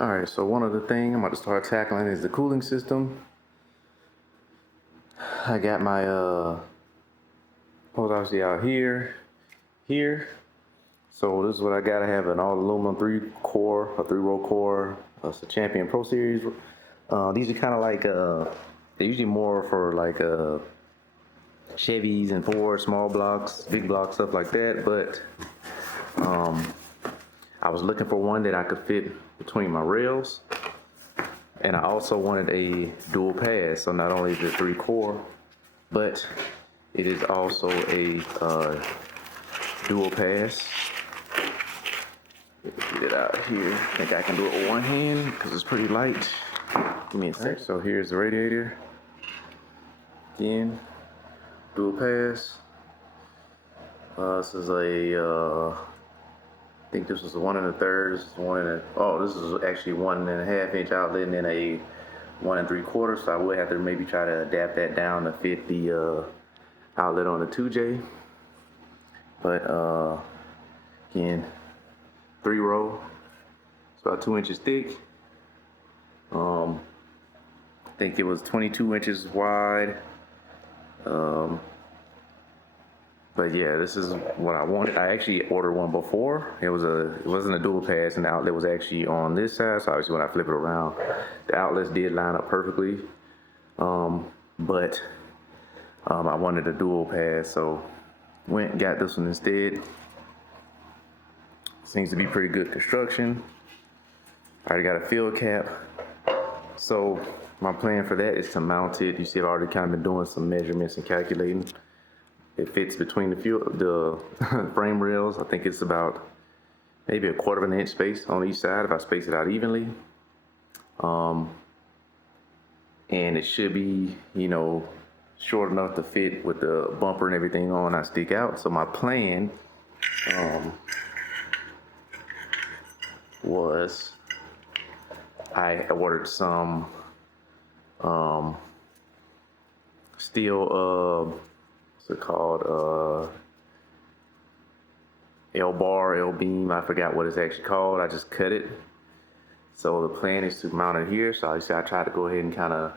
Alright, so one other thing I'm about to start tackling is the cooling system. I got my hose obviously out here. So this is what I got. I have an all aluminum 3-row core. It's a Champion Pro Series. These are kind of like they're usually more for like Chevys and Ford, small blocks, big blocks, stuff like that. But I was looking for one that I could fit between my rails, and I also wanted a dual pass. So not only is it 3-core, but it is also a dual pass. Get it out here. I think I can do it with one hand because it's pretty light. Give me a sec. So here's the radiator. Again, dual pass. This is a, I think this was the 1 1/3. This is this is actually 1.5 inch outlet and then a 1 3/4. So I would have to maybe try to adapt that down to fit the outlet on the 2J. But again, 3-row. It's about 2 inches thick. I think it was 22 inches wide. But yeah, this is what I wanted. I actually ordered one before. It wasn't a dual pass, and the outlet was actually on this side. So obviously, when I flip it around, the outlets did line up perfectly. But I wanted a dual pass, so went and got this one instead. Seems to be pretty good construction. I already got a field cap. So my plan for that is to mount it. You see, I've already kind of been doing some measurements and calculating. It fits between the frame rails. I think it's about maybe a 1/4 of an inch space on each side if I space it out evenly. And it should be, short enough to fit with the bumper and everything on. I stick out. So my plan was I ordered some steel what's it called, L-bar, L-beam, I forgot what it's actually called. I just cut it. So the plan is to mount it here. So I try to go ahead and kind of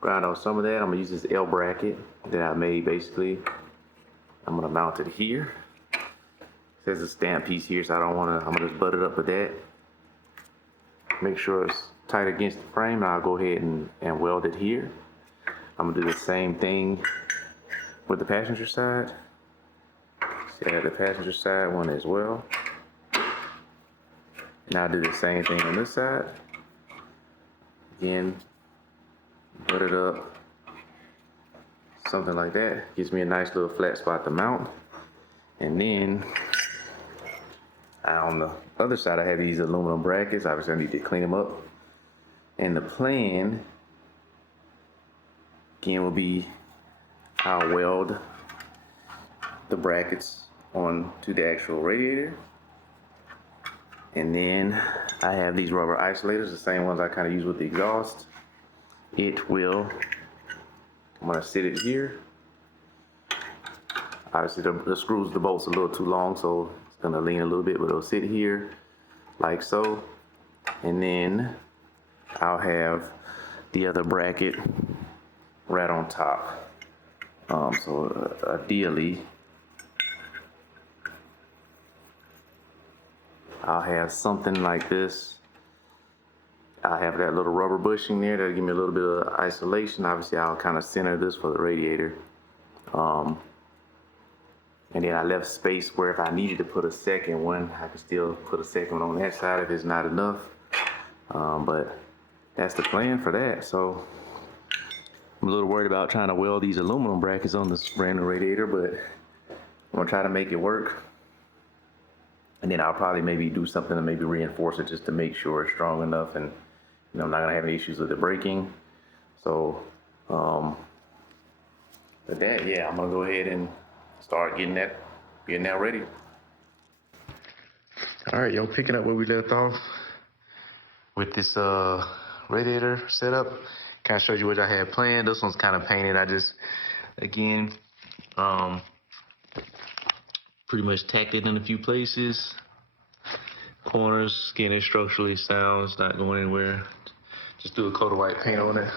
grind on some of that. I'm gonna use this L bracket that I made basically. I'm gonna mount it here. It says a stamp piece here, so I'm gonna just butt it up with that. Make sure it's tight against the frame, and I'll go ahead and weld it here. I'm gonna do the same thing with the passenger side. See, I have the passenger side one as well. And I'll do the same thing on this side. Again, put it up, something like that. Gives me a nice little flat spot to mount. And then on the other side, I have these aluminum brackets. Obviously, I need to clean them up. And the plan, again, will be I'll weld the brackets onto the actual radiator. And then I have these rubber isolators, the same ones I kind of use with the exhaust. I'm gonna sit it here. Obviously the screws, the bolts are a little too long, so it's gonna lean a little bit, but it'll sit here like so. And then I'll have the other bracket right on top. So ideally, I'll have something like this. I'll have that little rubber bushing there that'll give me a little bit of isolation. Obviously, I'll kind of center this for the radiator. And then I left space where if I needed to put a second one, I could still put a second one on that side if it's not enough. But that's the plan for that. So I'm a little worried about trying to weld these aluminum brackets on this brand new radiator, but I'm gonna try to make it work. And then I'll probably maybe do something to maybe reinforce it just to make sure it's strong enough, and I'm not gonna have any issues with it breaking. So, with that, yeah, I'm gonna go ahead and start getting that ready. All right, y'all, picking up where we left off with this radiator setup. Kind of showed you what I had planned. This one's kind of painted. I just, again, pretty much tacked it in a few places. corners, again, it's structurally sound, it's not going anywhere. Just do a coat of white paint on it.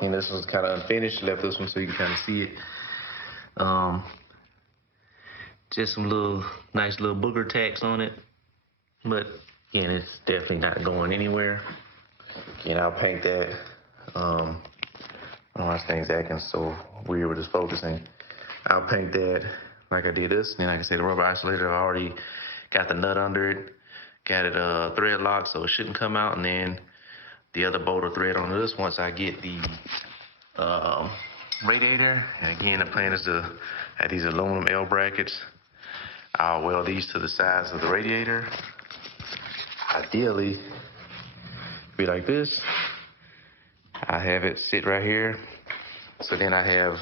And this one's kind of unfinished, left this one so you can kind of see it. Just some nice little booger tacks on it. But again, it's definitely not going anywhere. Again, I'll paint that. I don't know, this thing's acting so weird with this focusing. I'll paint that like I did this. Then, like I said, the rubber isolator, I already got the nut under it. Got it thread locked so it shouldn't come out. And then the other bolt or thread on this once I get the radiator. And again, the plan is to have these aluminum L brackets. I'll weld these to the sides of the radiator. Ideally, be like this. I have it sit right here. So then I have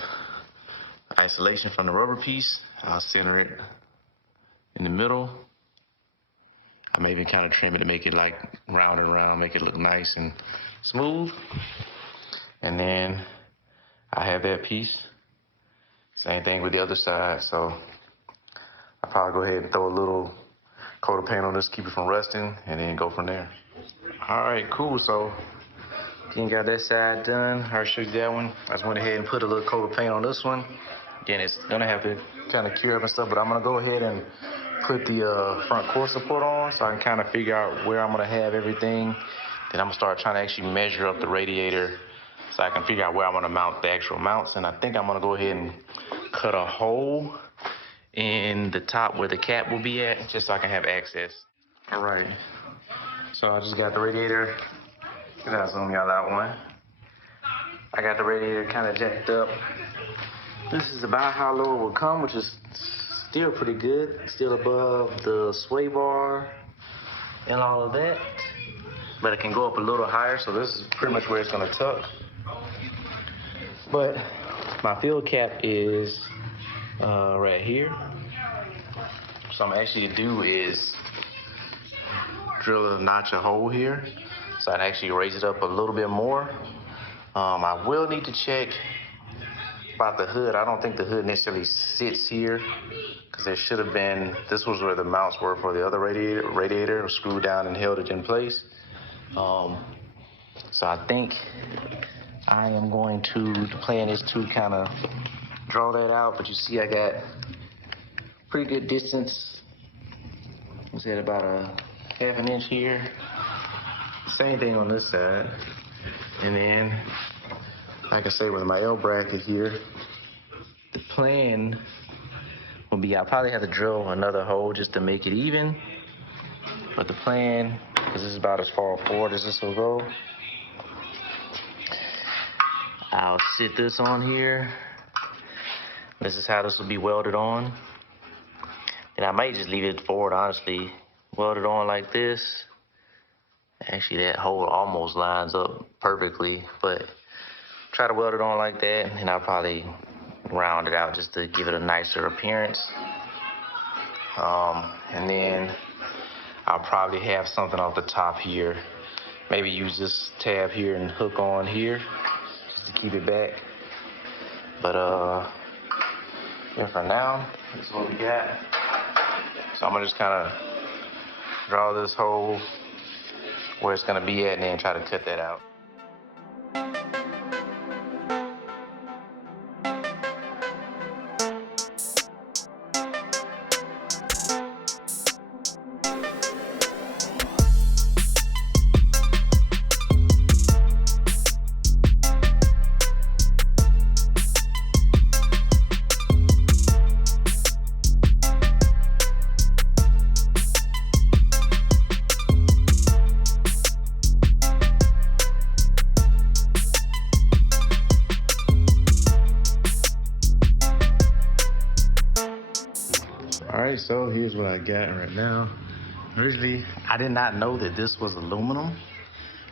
isolation from the rubber piece. I'll center it in the middle. I may even kind of trim it to make it like round and round, make it look nice and smooth. And then I have that piece. Same thing with the other side. So I'll probably go ahead and throw a little coat of paint on this, keep it from rusting, and then go from there. All right, cool. So then got that side done. I already showed you that one. I just went ahead and put a little coat of paint on this one. Again, it's gonna have to kind of cure up and stuff, but I'm gonna go ahead and put the front core support on so I can kind of figure out where I'm gonna have everything. Then I'm gonna start trying to actually measure up the radiator so I can figure out where I'm gonna mount the actual mounts. And I think I'm gonna go ahead and cut a hole in the top where the cap will be at, just so I can have access. All right, so I just got the radiator. I'll zoom y'all that one. I got the radiator kind of jacked up. This is about how low it will come, which is still pretty good. Still above the sway bar and all of that. But it can go up a little higher, so this is pretty much where it's gonna tuck. But my field cap is right here. So I'm actually gonna do is drill a notch a hole here, so I'd actually raise it up a little bit more. I will need to check about the hood. I don't think the hood necessarily sits here, because there should have been, this was where the mounts were for the other radiator was screwed down and held it in place. So I think I am going to, the plan is to kind of draw that out, but you see I got pretty good distance. Let's say about a half an inch here. Same thing on this side. And then, like I say, with my L bracket here, the plan will be, I'll probably have to drill another hole just to make it even. But the plan, because this is about as far forward as this will go, I'll sit this on here. This is how this will be welded on. And I might just leave it forward, honestly. Weld it on like this. Actually, that hole almost lines up perfectly, but try to weld it on like that, and I'll probably round it out just to give it a nicer appearance. And then I'll probably have something off the top here. Maybe use this tab here and hook on here just to keep it back. But yeah, for now, this is what we got. So I'm gonna just kind of draw this hole where it's gonna be at and then try to cut that out. Alright, so here's what I got right now. Originally, I did not know that this was aluminum.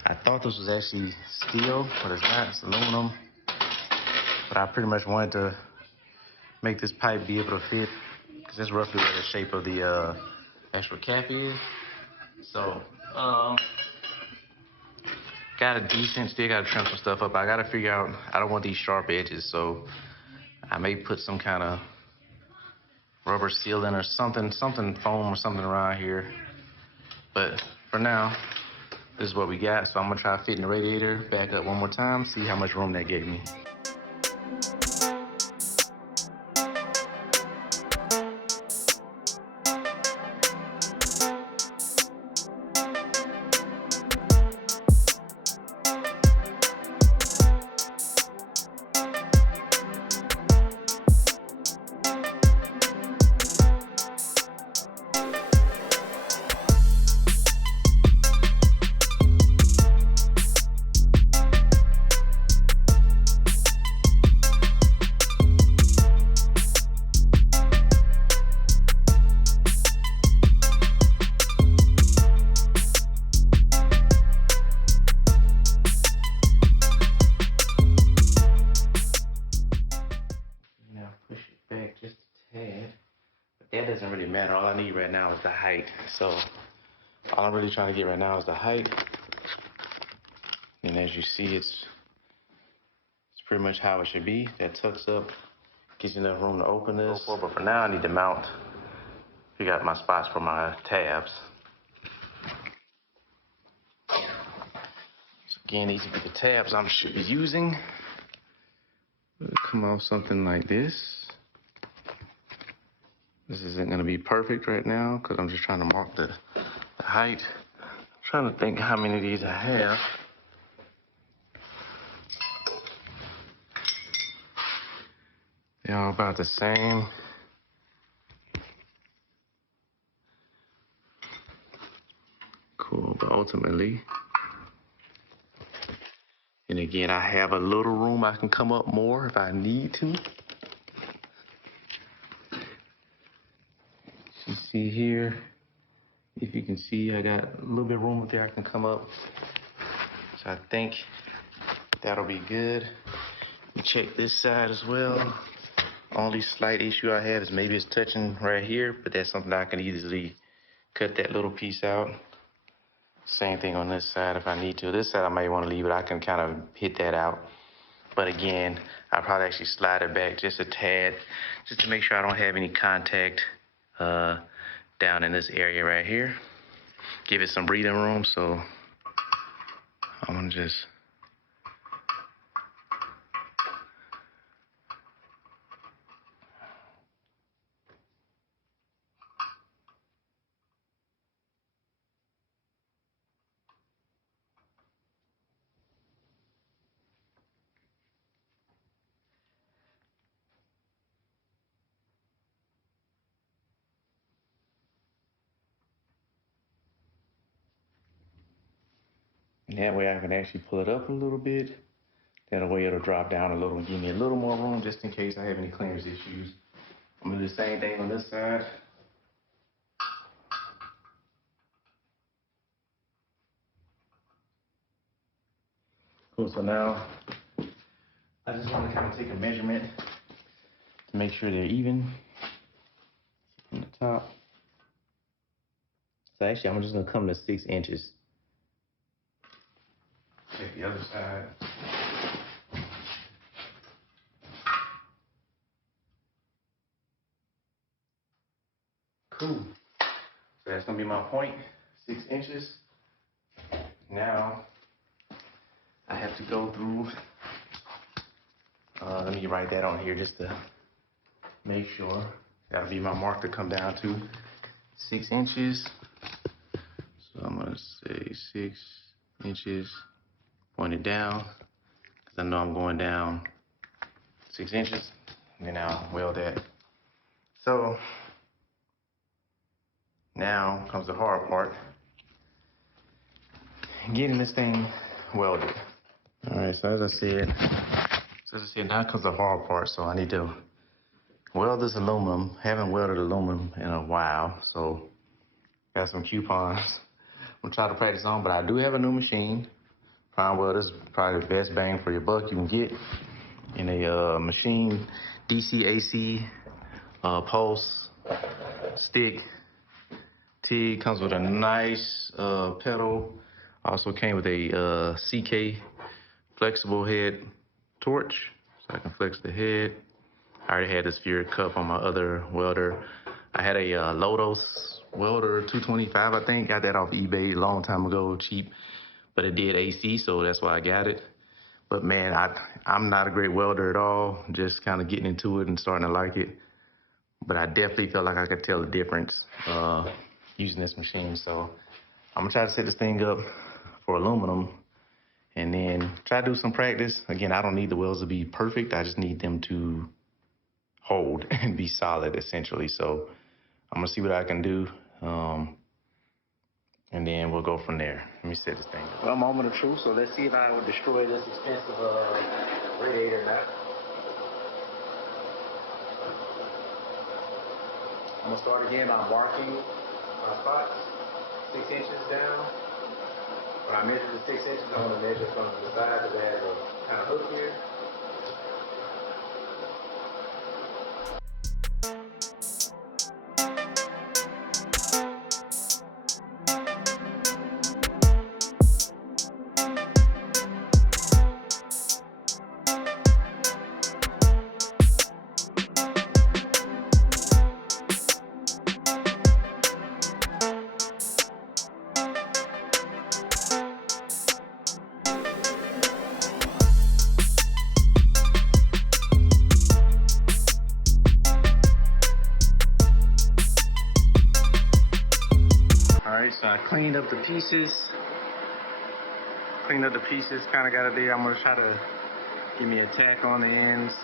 I thought this was actually steel, but it's not, it's aluminum. But I pretty much wanted to make this pipe be able to fit, because that's roughly where the shape of the actual cap is. So, got a decent, still gotta trim some stuff up. I gotta figure out, I don't want these sharp edges, so I may put some kind of rubber sealant or something foam or something around here But for now, this is what we got. So I'm gonna try fitting the radiator back up one more time, see how much room that gave me. Push it back just a tad. But that doesn't really matter. All I need right now is the height. So all I'm really trying to get right now is the height. And as you see, it's pretty much how it should be. That tucks up, gives you enough room to open this. But for now, I need to mount. You got my spots for my tabs. So again, these will be the tabs I should be using. It'll come off something like this. This isn't gonna be perfect right now because I'm just trying to mark the height. I'm trying to think how many of these I have. They're all about the same. Cool, but ultimately, and again, I have a little room I can come up more if I need to. You see here, if you can see, I got a little bit of room up there I can come up. So I think that'll be good. Let me check this side as well. Only slight issue I have is maybe it's touching right here, but that's something I can easily cut that little piece out. Same thing on this side if I need to. This side I might want to leave it. I can kind of hit that out. But again, I'll probably actually slide it back just a tad, just to make sure I don't have any contact down in this area right here. Give it some breathing room. So I'm gonna just that way I can actually pull it up a little bit. That way it'll drop down a little and give me a little more room just in case I have any clearance issues. I'm gonna do the same thing on this side. Cool, so now I just want to kind of take a measurement to make sure they're even from the top. So actually I'm just gonna come to 6 inches. Check the other side. Cool. So that's gonna be my point, 6 inches. Now I have to go through, let me write that on here just to make sure. That'll be my mark to come down to 6 inches. So I'm gonna say 6 inches, point it down, because I know I'm going down 6 inches, and then I'll weld that. So now comes the hard part, getting this thing welded. All right, so as I said, now comes the hard part. So I need to weld this aluminum. Haven't welded aluminum in a while, so got some coupons. I'm gonna try to practice on, but I do have a new machine. Prime weld is probably the best bang for your buck you can get in a machine. DC, AC, pulse, stick. TIG comes with a nice pedal. Also came with a CK flexible head torch, so I can flex the head. I already had this Fury cup on my other welder. I had a Lotus welder 225, I think. Got that off eBay a long time ago, cheap. But it did AC, so that's why I got it. But man, I'm not a great welder at all. Just kind of getting into it and starting to like it. But I definitely felt like I could tell the difference using this machine. So I'm gonna try to set this thing up for aluminum and then try to do some practice. Again, I don't need the welds to be perfect. I just need them to hold and be solid, essentially. So I'm gonna see what I can do, and then we'll go from there. Let me set this thing up. Well, moment of truth. So let's see if I would destroy this expensive radiator or not. I'm gonna start again by marking my spots, 6 inches down. When I measure the 6 inches, I'm gonna measure from the side because I have a kind of hook here. So I cleaned up the pieces. Kind of got it there. I'm gonna try to give me a tack on the ends,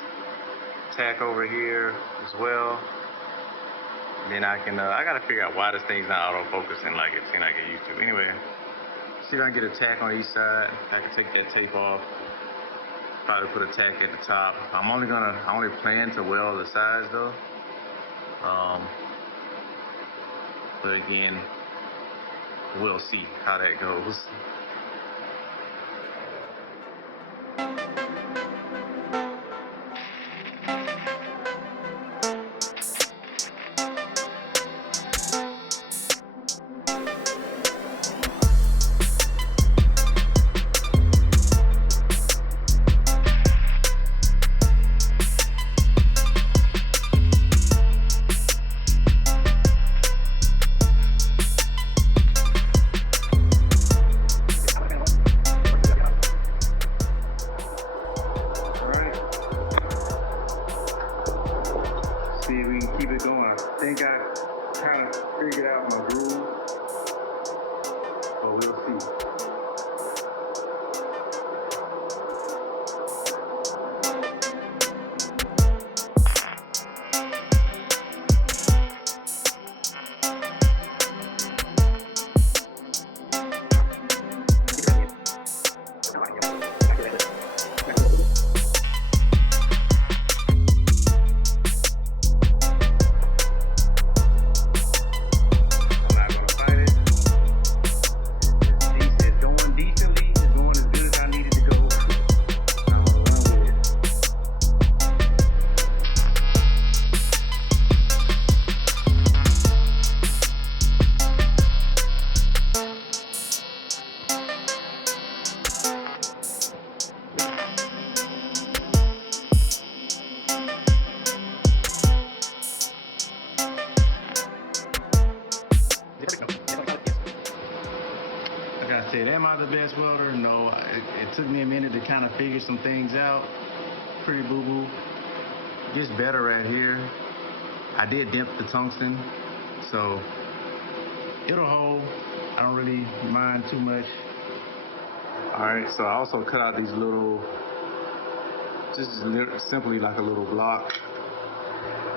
tack over here as well. Then I can, I gotta figure out why this thing's not auto-focusing like it seemed like it used to. Anyway, see if I can get a tack on each side. I can take that tape off. Probably put a tack at the top. I only plan to weld the sides though. But again, we'll see how that goes. See if we can keep it going. I think I kind of figured out my groove, but we'll see. Am I the best welder? No. It took me a minute to kind of figure some things out. Pretty boo-boo. Gets better right here. I did dip the tungsten, so it'll hold. I don't really mind too much. All right, so I also cut out these little, just simply like a little block,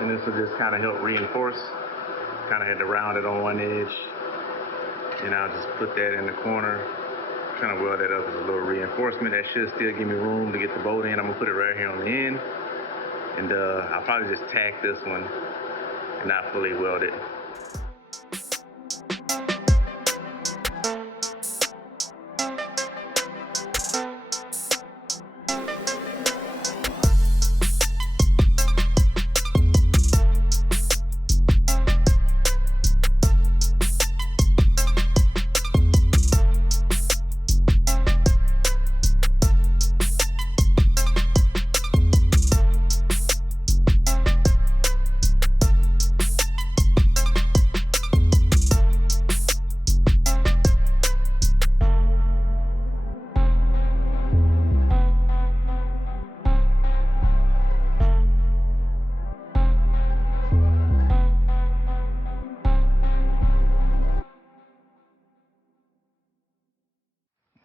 and this will just kind of help reinforce. Kind of had to round it on one edge. And I'll just put that in the corner, kind of weld that up as a little reinforcement. That should still give me room to get the bolt in. I'm gonna put it right here on the end. And I'll probably just tack this one and not fully weld it.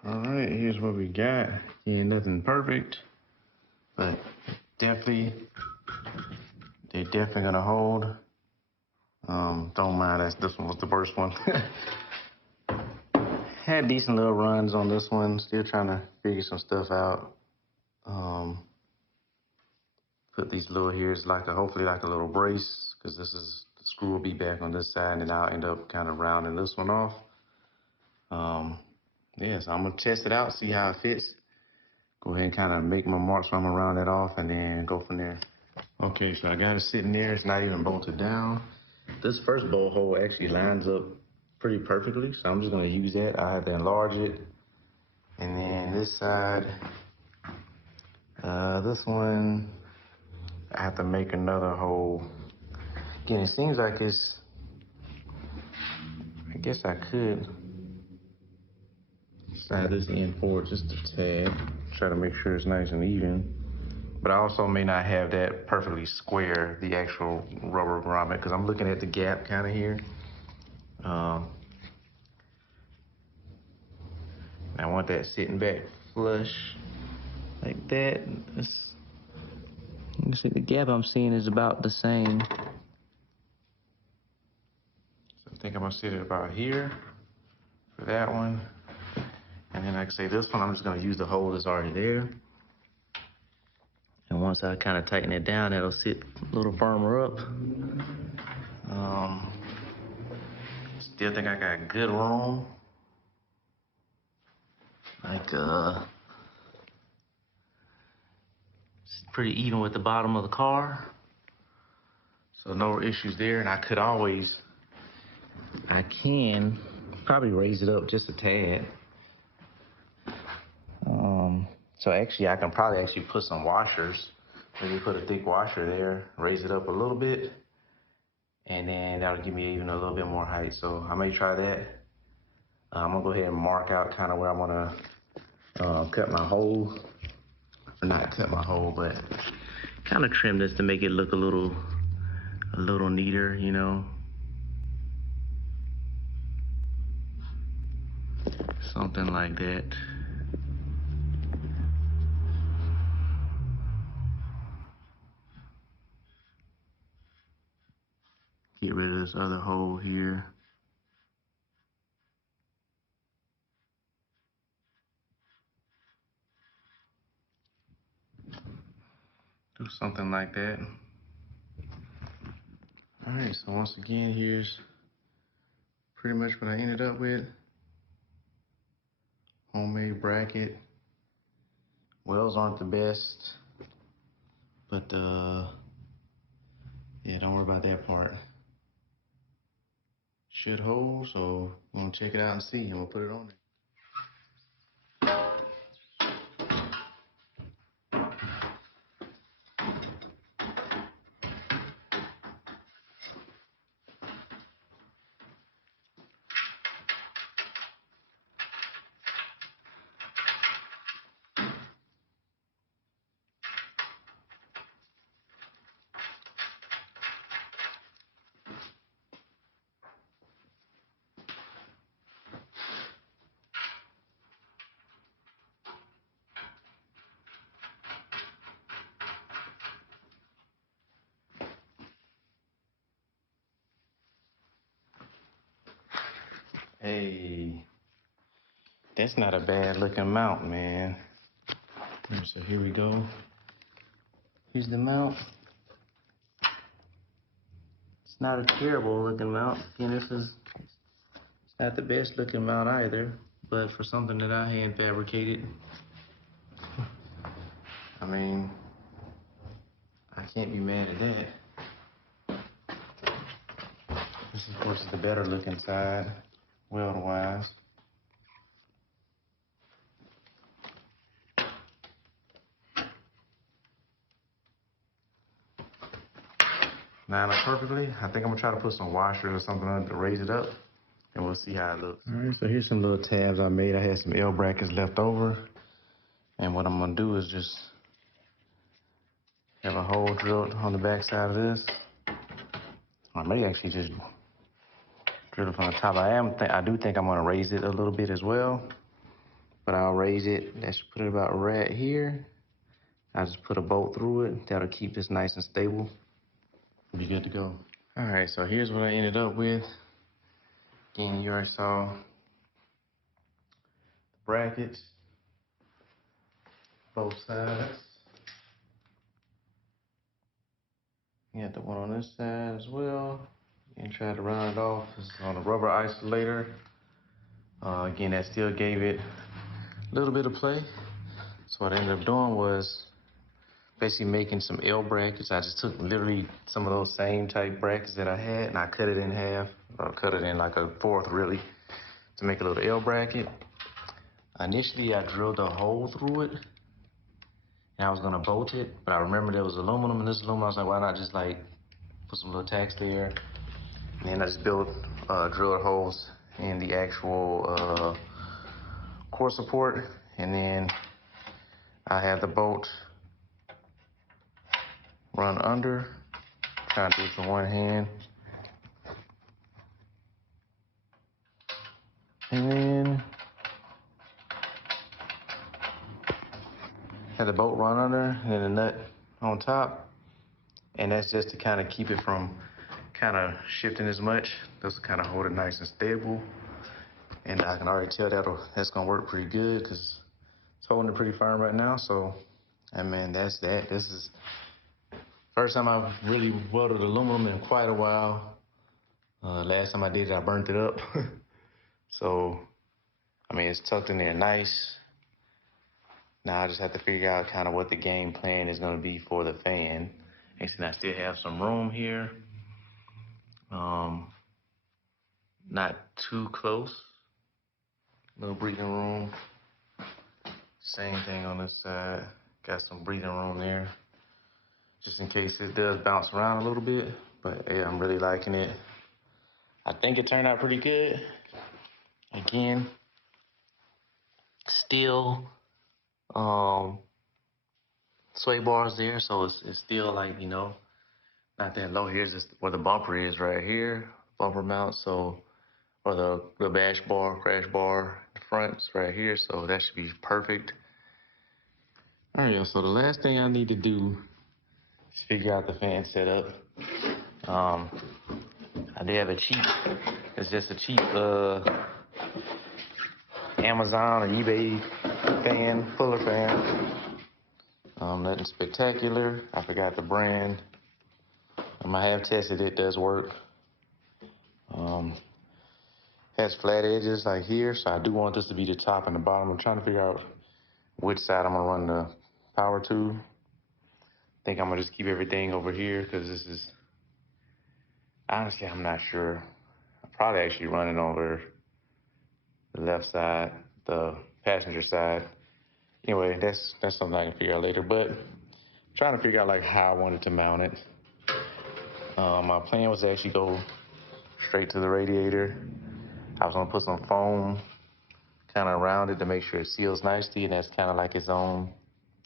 All right, here's what we got. Yeah, nothing perfect, but they're definitely gonna hold. Don't mind this one was the worst one. Had decent little runs on this one. Still trying to figure some stuff out. Put these little here's like hopefully like a little brace, because this is the screw will be back on this side, and I'll end up kind of rounding this one off. Yeah, so I'm gonna test it out, see how it fits. Go ahead and kind of make my marks where I'm gonna round it off, and then go from there. Okay, so I got it sitting there. It's not even bolted down. This first bolt hole actually lines up pretty perfectly, so I'm just gonna use that. I have to enlarge it. And then this side, this one, I have to make another hole. Again, it seems like it's, I guess I could slide this end forward just a tad, try to make sure it's nice and even. But I also may not have that perfectly square, the actual rubber grommet, because I'm looking at the gap kind of here. I want that sitting back flush like that. You can see the gap I'm seeing is about the same. So I think I'm gonna sit it about here for that one. And then like I say, this one, I'm just gonna use the hole that's already there. And once I kind of tighten it down, it'll sit a little firmer up. Still think I got good room. Like, it's pretty even with the bottom of the car. So no issues there, and I can probably raise it up just a tad. So actually I can probably actually put some washers, maybe put a thick washer there, raise it up a little bit, and then that'll give me even a little bit more height. So I may try that. I'm gonna go ahead and mark out kind of where I wanna cut my hole, or not cut my hole, but kind of trim this to make it look a little neater, you know. Something like that. Get rid of this other hole here. Do something like that. All right, so once again, here's pretty much what I ended up with. Homemade bracket. Wells aren't the best, but yeah, don't worry about that part. Should hold, so I'm gonna check it out and see, and we'll put it on there. Hey, that's not a bad looking mount, man. So here we go. Here's the mount. It's not a terrible looking mount. Again, it's not the best looking mount either, but for something that I hand fabricated, I mean, I can't be mad at that. This, of course, is the better looking side, weld-wise. Line up perfectly. I think I'm gonna try to put some washers or something on it to raise it up, and we'll see how it looks. All right, so here's some little tabs I made. I had some L brackets left over, and what I'm gonna do is just have a hole drilled on the back side of this. I may actually just drill it from the top. I do think I'm gonna raise it a little bit as well, but I'll raise it. Let's put it about right here. I'll just put a bolt through it. That'll keep this nice and stable. Be good to go. All right, so here's what I ended up with. Again, you already saw the brackets, both sides. You got the one on this side as well. And try to round it off. This is on a rubber isolator. Again, that still gave it a little bit of play. So what I ended up doing was basically making some L brackets. I just took literally some of those same type brackets that I had and I cut it in half, or cut it in like a fourth really, to make a little L bracket. Initially, I drilled a hole through it and I was gonna bolt it, but I remembered there was aluminum in this aluminum. I was like, why not just like put some little tacks there? And then I just drilled holes in the actual core support, and then I had the bolt run under. Trying to do it with one hand. And then had the bolt run under, and then the nut on top. And that's just to kind of keep it from kind of shifting as much. Just to kind of hold it nice and stable. And I can already tell that's gonna work pretty good because it's holding it pretty firm right now. So, and man, that's that. This is first time I've really welded aluminum in quite a while. Last time I did it, I burnt it up. So, I mean, it's tucked in there nice. Now I just have to figure out kind of what the game plan is going to be for the fan. And I still have some room here. Not too close. No breathing room. Same thing on this side. Got some breathing room there. Just in case it does bounce around a little bit. But yeah, I'm really liking it. I think it turned out pretty good. Again, still sway bars there, so it's still like, you know, not that low. Here's just where the bumper is right here, bumper mount. So, or the bash bar, crash bar, the front's right here. So that should be perfect. All right, so the last thing I need to do is figure out the fan setup. I did have a cheap, it's just a cheap Amazon or eBay fan, puller fan. Nothing spectacular. I forgot the brand. I have tested it, does work. Has flat edges like here, so I do want this to be the top and the bottom. I'm trying to figure out which side I'm gonna run the power to. I think I'm gonna just keep everything over here because this is, honestly, I'm not sure. I'll probably actually run it over the left side, the passenger side. Anyway, that's something I can figure out later, but I'm trying to figure out like how I wanted to mount it. My plan was to actually go straight to the radiator. I was gonna put some foam kind of around it to make sure it seals nicely, and that's kind of like its own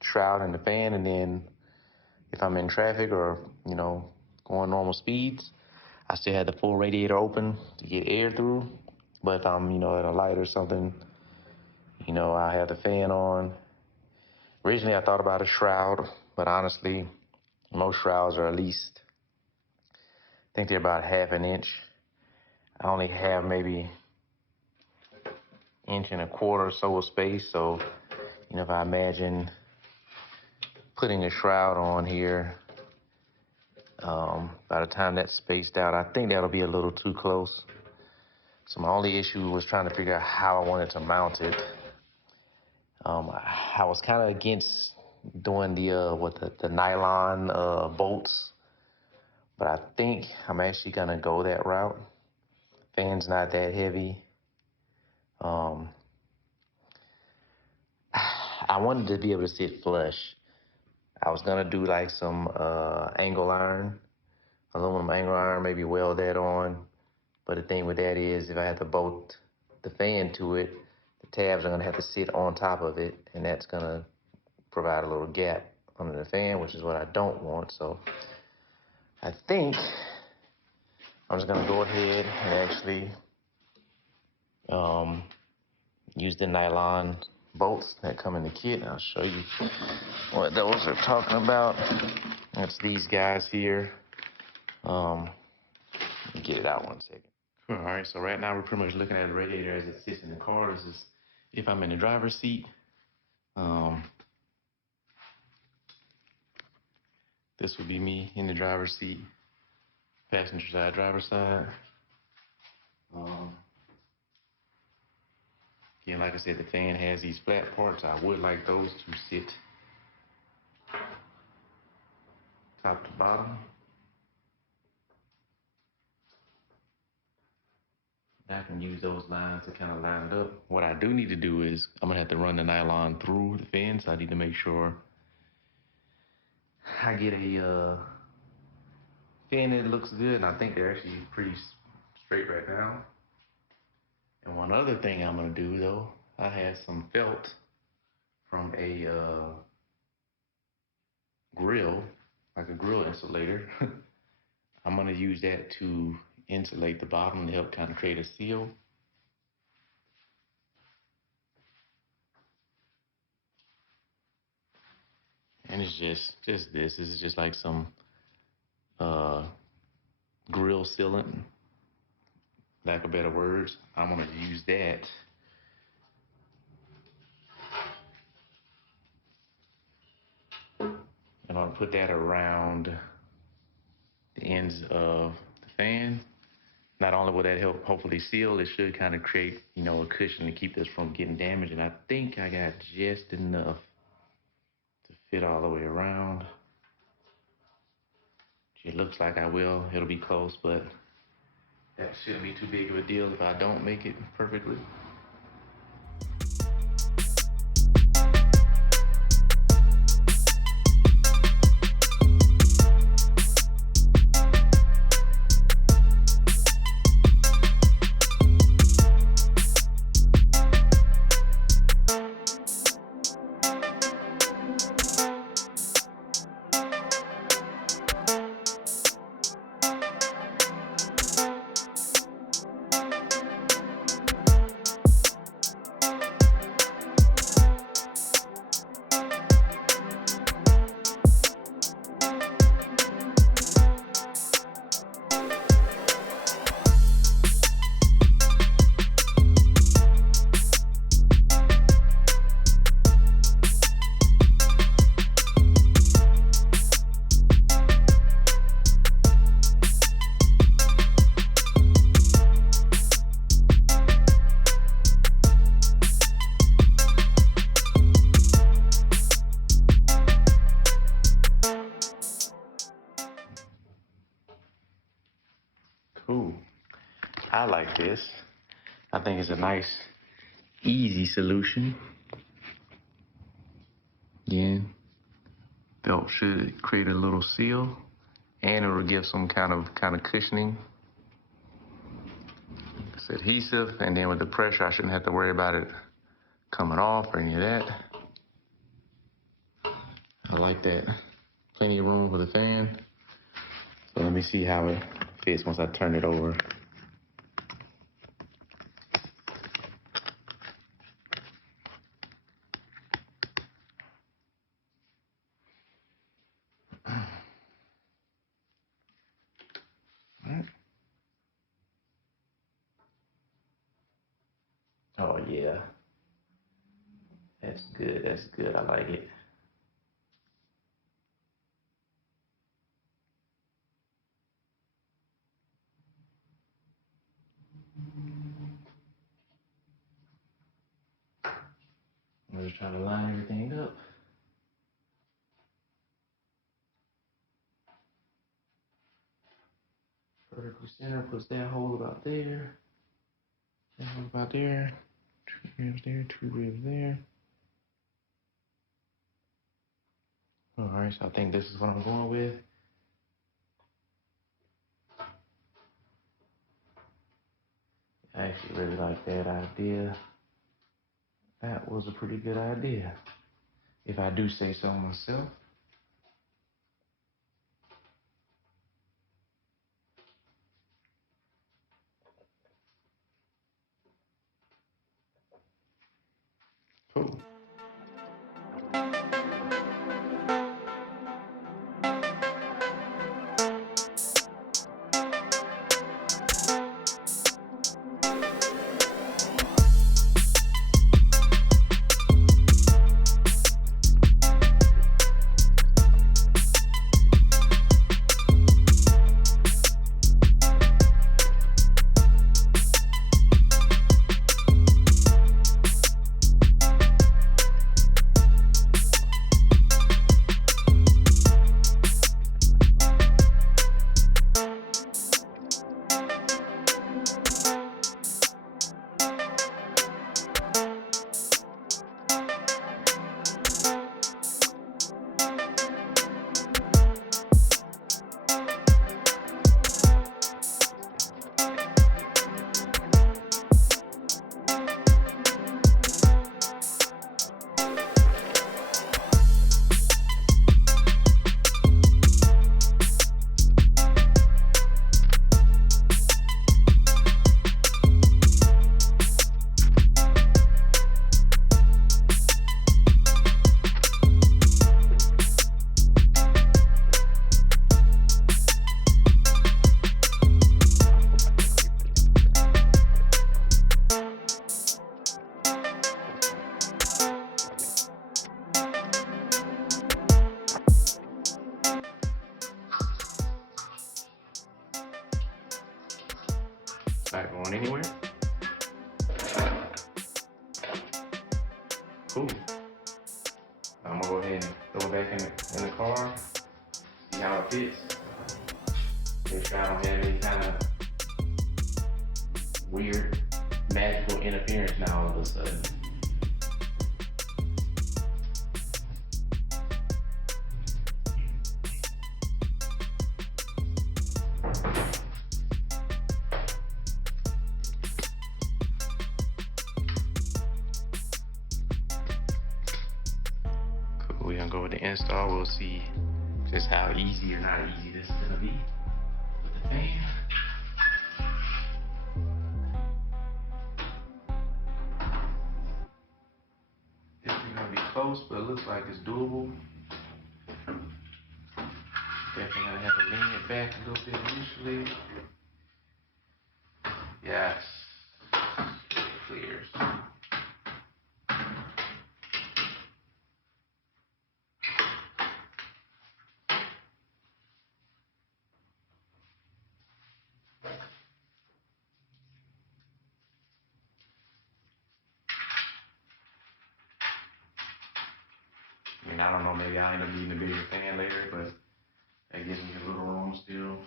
shroud in the fan. And then if I'm in traffic or, you know, going normal speeds, I still had the full radiator open to get air through. But if I'm, you know, at a light or something, you know, I have the fan on. Originally, I thought about a shroud, but honestly, most shrouds are at least, I think they're about ½ an inch. I only have maybe 1.25 inches or so of space. So, you know, if I imagine putting a shroud on here, by the time that's spaced out, I think that'll be a little too close. So my only issue was trying to figure out how I wanted to mount it. I was kind of against doing the nylon bolts, but I think I'm actually gonna go that route. Fan's not that heavy. I wanted to be able to sit flush. I was gonna do like some angle iron, aluminum angle iron, maybe weld that on. But the thing with that is, if I have to bolt the fan to it, the tabs are gonna have to sit on top of it, and that's gonna provide a little gap under the fan, which is what I don't want. So I think I'm just gonna go ahead and actually use the nylon bolts that come in the kit. I'll show you what those are talking about. That's these guys here. Get it out 1 second. All right, so right now we're pretty much looking at the radiator as it sits in the car. This is if I'm in the driver's seat. This would be me in the driver's seat, passenger side, driver's side. Again, like I said, the fan has these flat parts. I would like those to sit top to bottom. I can use those lines to kind of line it up. What I do need to do is I'm gonna have to run the nylon through the fan, so I need to make sure I get a fan that looks good, and I think they're actually pretty straight right now. And one other thing I'm gonna do though, I have some felt from a grill, like a grill insulator. I'm gonna use that to insulate the bottom to help kind of create a seal. And it's just this. This is just like some grill sealant, lack of better words. I'm gonna use that and I'll put that around the ends of the fan. Not only will that help hopefully seal, it should kind of create, you know, a cushion to keep this from getting damaged. And I think I got just enough to fit all the way around. It looks like I will. It'll be close, but that shouldn't be too big of a deal if I don't make it perfectly. Cool. I like this. I think it's a nice, easy solution. Again, felt should create a little seal, and it will give some kind of cushioning. It's adhesive, and then with the pressure, I shouldn't have to worry about it coming off or any of that. I like that. Plenty of room for the fan. So let me see how it fits once I turn it over. Oh yeah, that's good, that's good, I like it. I'm just trying to line everything up. Vertical center puts that hole about there. That hole about there. 2 ribs there, 2 ribs there. All right, so I think this is what I'm going with. I actually really like that idea. That was a pretty good idea, if I do say so myself. Cool. Not going anywhere. Cool. I'm gonna go ahead and throw it back in the car, see how it fits. Make sure I don't have any kind of weird magical interference now all of a sudden. Cool, we're gonna go with the install. We'll see just how easy or not easy this is gonna be with the fan. Definitely gonna be close, but it looks like it's doable. Definitely gonna have to lean it back a little bit initially. Yes, it clears. I mean, I don't know, maybe I'll end up needing a bigger fan later, but that gives me a little room still.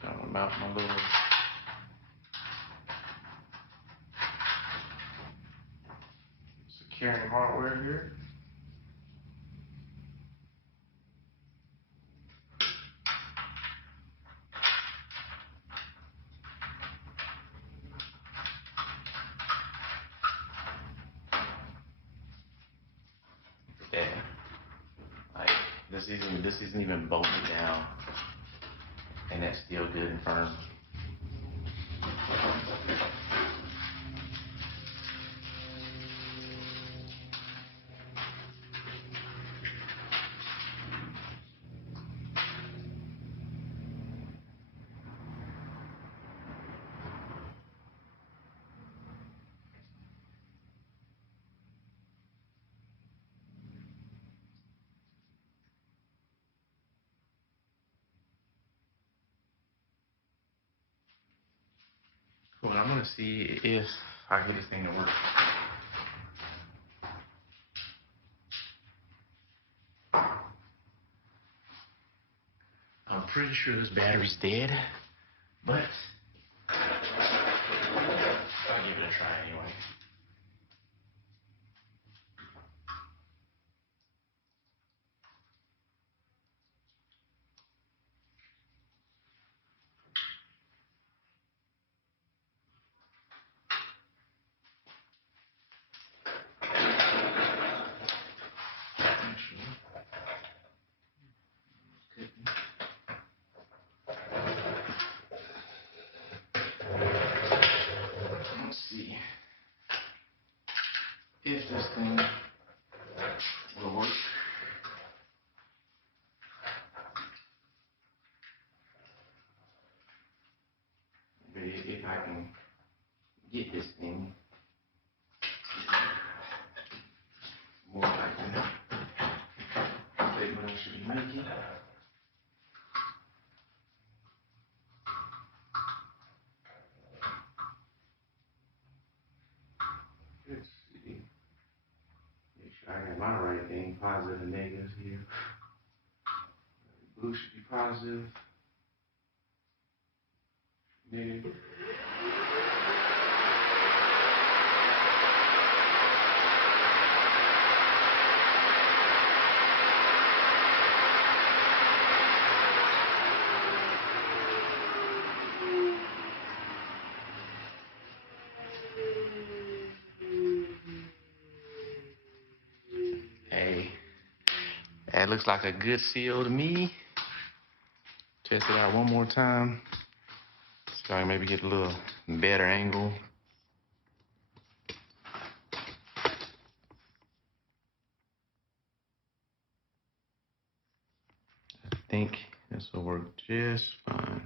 Just gonna mount my little securing hardware here. Yeah. Like this isn't even bolted down, and that's still good and firm. Cool, I'm gonna see if I can get this thing to work. I'm pretty sure this battery's dead, but I'll give it a try anyway. if this thing will work. Maybe if I can get this thing more like that. Take what I should be making. Let's see. Make sure I got my right thing, positive and negatives here. Blue should be positive. Negative. Hey, that looks like a good seal to me. Test it out one more time. So I can maybe get a little better angle. I think this will work just fine.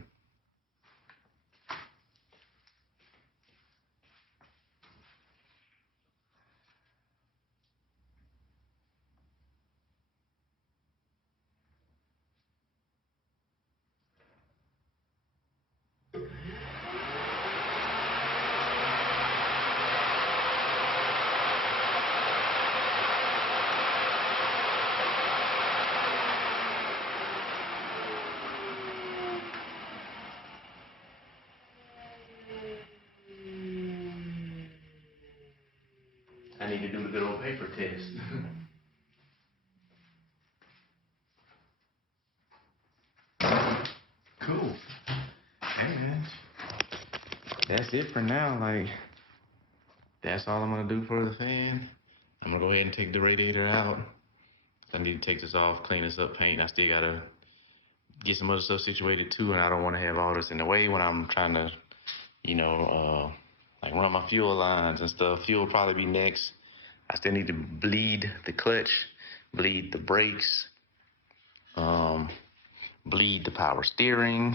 I need to do the good old paper test. Cool. Hey man, that's it for now. Like, that's all I'm gonna do for the fan. I'm gonna go ahead and take the radiator out. I need to take this off, clean this up, paint. I still gotta get some other stuff situated too, and I don't want to have all this in the way when I'm trying to, like run my fuel lines and stuff. Fuel will probably be next. I still need to bleed the clutch, bleed the brakes, bleed the power steering.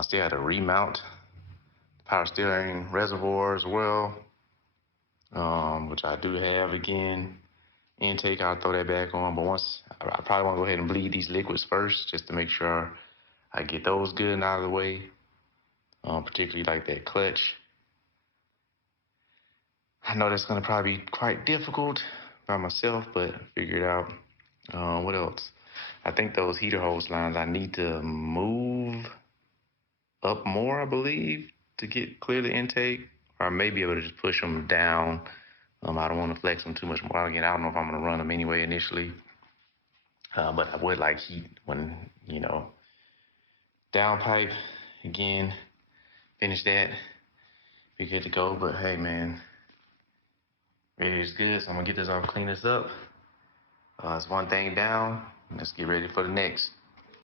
Still had to remount the power steering reservoir as well, which I do have again. Intake, I'll throw that back on, but I probably want to go ahead and bleed these liquids first just to make sure I get those good and out of the way, particularly like that clutch. I know that's going to probably be quite difficult by myself, but figure it out. What else? I think those heater hose lines, I need to move up more, I believe, to get clear the intake, or I may be able to just push them down. I don't want to flex them too much more. Again, I don't know if I'm going to run them anyway initially, but I would like heat when, downpipe, again, finish that, be good to go. But hey, man, ready is good, so I'm going to get this off, clean this up. It's one thing down. Let's get ready for the next.